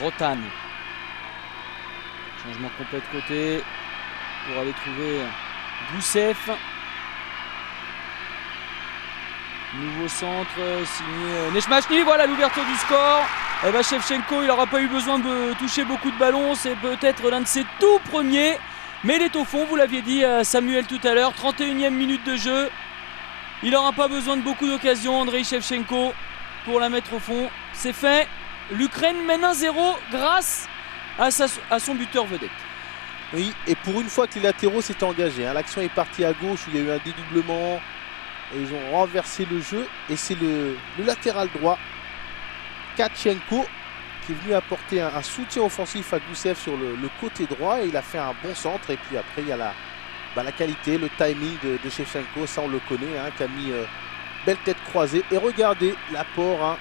Rotan. Changement complet de côté pour aller trouver Goussev. Nouveau centre signé Nechmachny. Voilà l'ouverture du score. Et ben Shevchenko, il n'aura pas eu besoin de toucher beaucoup de ballons. C'est peut-être l'un de ses tout premiers. Mais il est au fond, vous l'aviez dit Samuel tout à l'heure. 31e minute de jeu. Il n'aura pas besoin de beaucoup d'occasions, Andrei Shevchenko, pour la mettre au fond. C'est fait. L'Ukraine mène 1-0 grâce à son buteur vedette. Oui, et pour une fois que les latéraux s'étaient engagés, hein, l'action est partie à gauche où il y a eu un dédoublement et ils ont renversé le jeu. Et c'est le latéral droit, Tkatchenko, qui est venu apporter un soutien offensif à Goussev sur le côté droit. Et il a fait un bon centre. Et puis après, il y a la qualité, le timing de Shevchenko, ça on le connaît, hein, qui a mis belle tête croisée. Et regardez l'apport hein,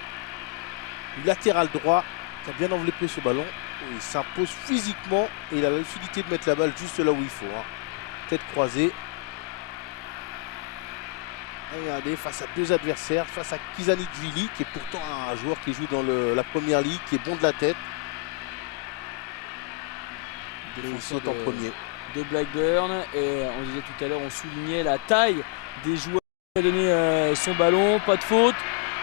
du latéral droit qui a bien enveloppé ce ballon. Il s'impose physiquement et il a la lucidité de mettre la balle juste là où il faut. Hein. Tête croisée. Et regardez, face à deux adversaires, face à Khizanishvili, qui est pourtant un joueur qui joue dans la première ligue, qui est bon de la tête. Et il saute en premier. De Blackburn, et on disait tout à l'heure, on soulignait la taille des joueurs qui a donné son ballon, pas de faute.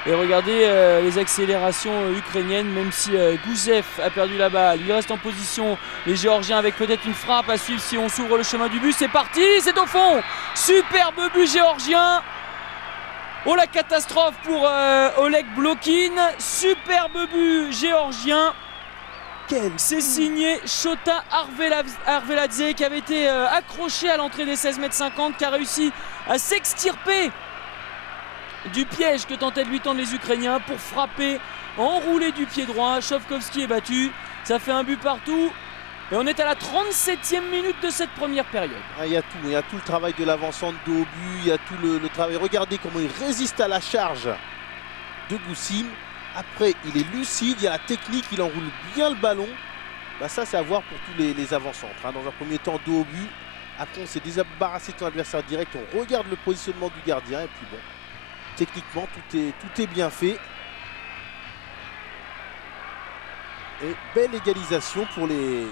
Et regardez les accélérations ukrainiennes, même si Goussev a perdu la balle. Il reste en position, les Géorgiens, avec peut-être une frappe à suivre si on s'ouvre le chemin du but. C'est parti, c'est au fond. Superbe but géorgien. Oh la catastrophe pour Oleg Blokin. Superbe but géorgien. C'est signé Shota Arveladze qui avait été accroché à l'entrée des 16,50 m, qui a réussi à s'extirper du piège que tentaient de lui tendre les Ukrainiens pour frapper, enrouler du pied droit. Shovkovski est battu, ça fait un but partout. Et on est à la 37e minute de cette première période. Ah, il y a tout le travail de l'avancante de haut but, il y a tout le travail. Regardez comment il résiste à la charge de Goussim. Après, il est lucide, il y a la technique, il enroule bien le ballon. Bah, ça, c'est à voir pour tous les avant-centres. Hein. Dans un premier temps, dos au but. Après, on s'est débarrassé de son adversaire direct. On regarde le positionnement du gardien. Et puis bon, techniquement, tout est bien fait. Et belle égalisation pour les...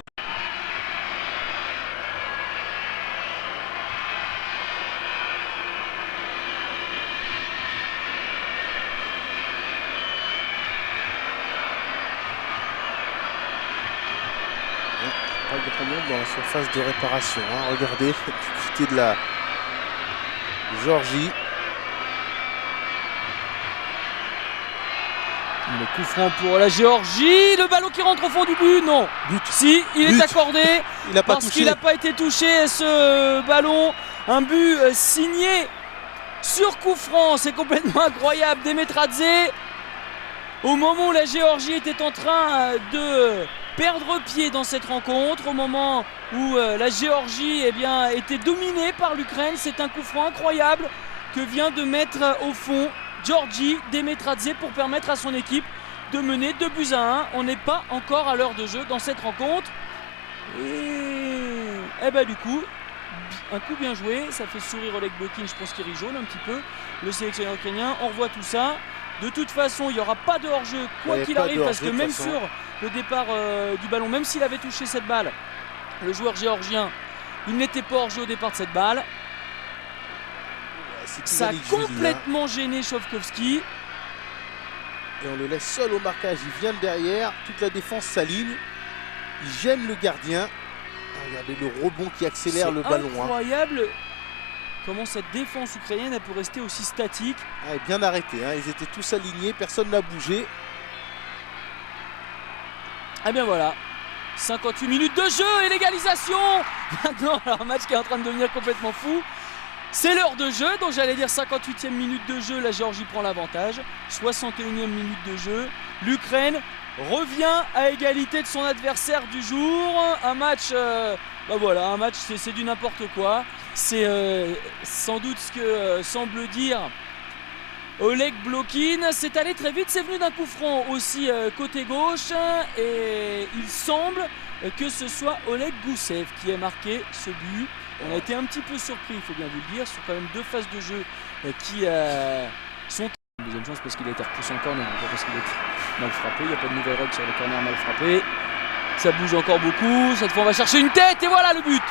de problème dans la surface de réparation. Hein. Regardez, du côté de la Géorgie. Le coup franc pour la Géorgie. Le ballon qui rentre au fond du but. Non. But. Si, il est accordé. Il n'a pas parce touché. qu'il n'a pas été touché, ce ballon. Un but signé sur coup franc. C'est complètement incroyable. Demetradze. Au moment où la Géorgie était en train de perdre pied dans cette rencontre, au moment où la Géorgie était dominée par l'Ukraine, c'est un coup franc incroyable que vient de mettre au fond Giorgi Demetradze pour permettre à son équipe de mener 2-1. On n'est pas encore à l'heure de jeu dans cette rencontre. Et ben du coup, un coup bien joué, ça fait sourire Oleg Blokin, je pense qu'il rit jaune un petit peu, le sélectionneur ukrainien. On revoit tout ça. De toute façon, il n'y aura pas de hors-jeu quoi qu'il arrive, parce que même sur le départ du ballon, même s'il avait touché cette balle, le joueur géorgien, il n'était pas hors-jeu au départ de cette balle. Ça a complètement gêné Shovkovski. Et on le laisse seul au marquage, il vient de derrière, toute la défense s'aligne, il gêne le gardien. Regardez le rebond qui accélère le ballon. C'est incroyable comment cette défense ukrainienne elle peut rester aussi statique. Ah, bien arrêté, hein. Ils étaient tous alignés, personne n'a bougé. Et bien voilà, 58 minutes de jeu et l'égalisation. Maintenant, alors, un match qui est en train de devenir complètement fou. C'est l'heure de jeu, donc j'allais dire 58e minute de jeu, la Géorgie prend l'avantage. 61e minute de jeu, l'Ukraine revient à égalité de son adversaire du jour. Un match, voilà, un match c'est du n'importe quoi. C'est sans doute ce que semble dire Oleg Blokin. C'est allé très vite, c'est venu d'un coup franc aussi côté gauche. Et il semble que ce soit Oleg Goussev qui ait marqué ce but. On a été un petit peu surpris, il faut bien vous le dire, sur quand même deux phases de jeu qui sont... deuxième chance parce qu'il a été repoussé en corner, pas parce qu'il a été mal frappé. Il n'y a pas de nouvelle règle sur les corners mal frappés. Ça bouge encore beaucoup. Cette fois, on va chercher une tête et voilà le but.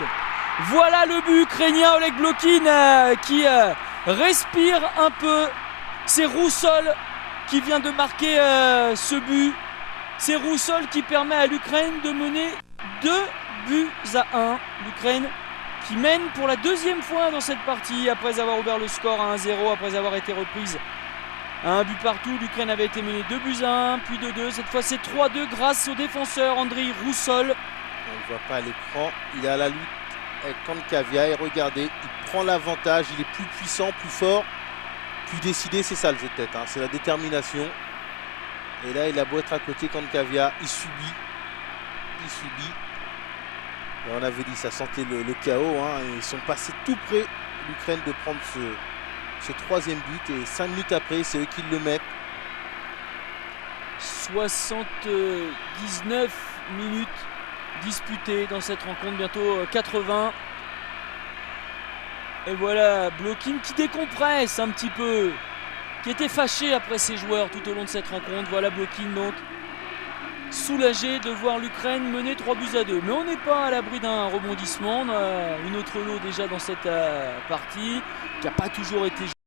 Voilà le but ukrainien. Oleg Blokin qui respire un peu. C'est Roussol qui vient de marquer ce but. C'est Roussol qui permet à l'Ukraine de mener 2-1. L'Ukraine qui mène pour la deuxième fois dans cette partie après avoir ouvert le score à 1-0, après avoir été reprise à un but partout. L'Ukraine avait été menée 2-1, puis 2-2. Cette fois, c'est 3-2 grâce au défenseur Andriy Roussol. On ne voit pas à l'écran. Il est à la lutte avec Kankavia et regardez, il prend l'avantage. Il est plus puissant, plus fort, plus décidé. C'est ça le jeu de tête, hein. C'est la détermination. Et là, il a beau être à côté Kankavia, il subit. Il subit. Et on avait dit, ça sentait le chaos, hein. Ils sont passés tout près, l'Ukraine, de prendre ce troisième but. Et 5 minutes après, c'est eux qui le mettent. 79 minutes disputées dans cette rencontre, bientôt 80. Et voilà Blokin qui décompresse un petit peu, qui était fâché après ses joueurs tout au long de cette rencontre. Voilà Blokin donc soulagé de voir l'Ukraine mener 3-2. Mais on n'est pas à l'abri d'un rebondissement. On a une autre lot déjà dans cette partie qui n'a pas toujours été jouée.